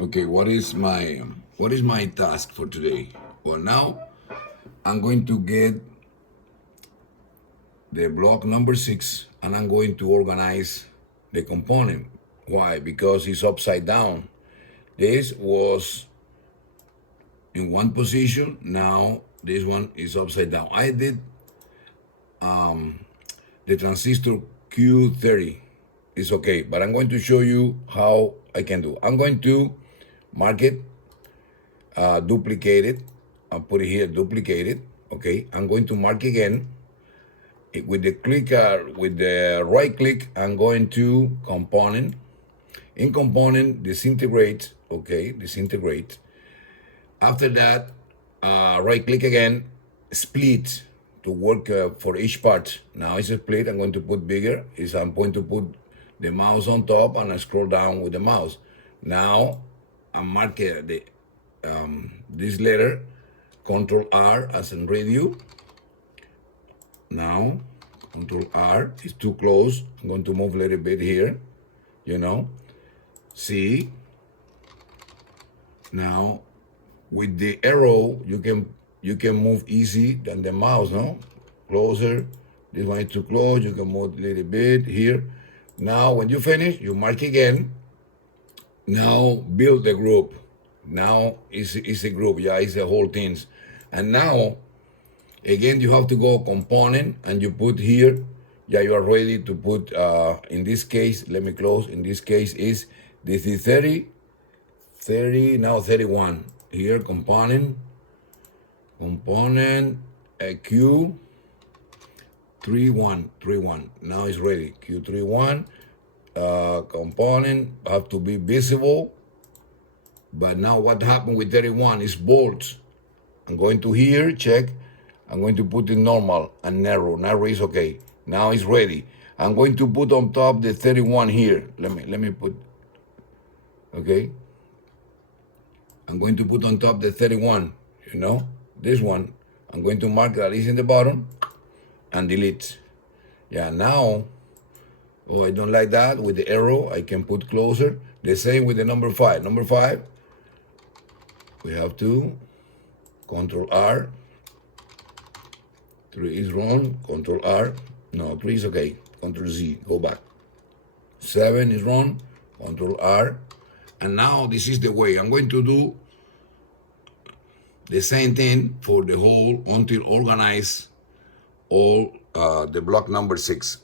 Okay, what is my task for today? Well, now I'm going to get the block number 6 and I'm going to organize the component. Why? Because it's upside down. This was in one position, now this one is upside down. I did the transistor Q30. It's okay, but I'm going to show you how I can do. I'm going to mark it, duplicate it. I'll put it here, duplicate it. Okay, I'm going to mark again. With the right click, I'm going to component. In component, disintegrate. Okay, disintegrate. After that, right click again, split to work for each part. Now it's a split. I'm going to put bigger. I'm going to put the mouse on top and I scroll down with the mouse. Now I'm marking this letter, Control R as in radio. Now Control R is too close. I'm going to move a little bit here. See. Now with the arrow you can move easy than the mouse, no? Closer. This one is too close. You can move a little bit here. Now when you finish, you mark again. Now build the group. Now it's a group. Yeah, it's the whole things. And now again you have to go component and you put here. Yeah, you are ready to put in this case, let me close. In this case this is 30, now 31. Here component Q 31. Now it's ready. Q31 component have to be visible. But now what happened with 31 is bolts. I'm going to here, check. I'm going to put it normal and narrow. Narrow is okay. Now it's ready. I'm going to put on top the 31 here. Let me put, okay. I'm going to put on top the 31, this one. I'm going to mark that is in the bottom and delete. Yeah, now, I don't like that. With the arrow, I can put closer. The same with the number 5. Number 5, we have to Control R. 3 is wrong. Control R. No, 3 is okay. Control Z. Go back. 7 is wrong. Control R. And now this is the way I'm going to do the same thing for the whole until organize all the block number 6.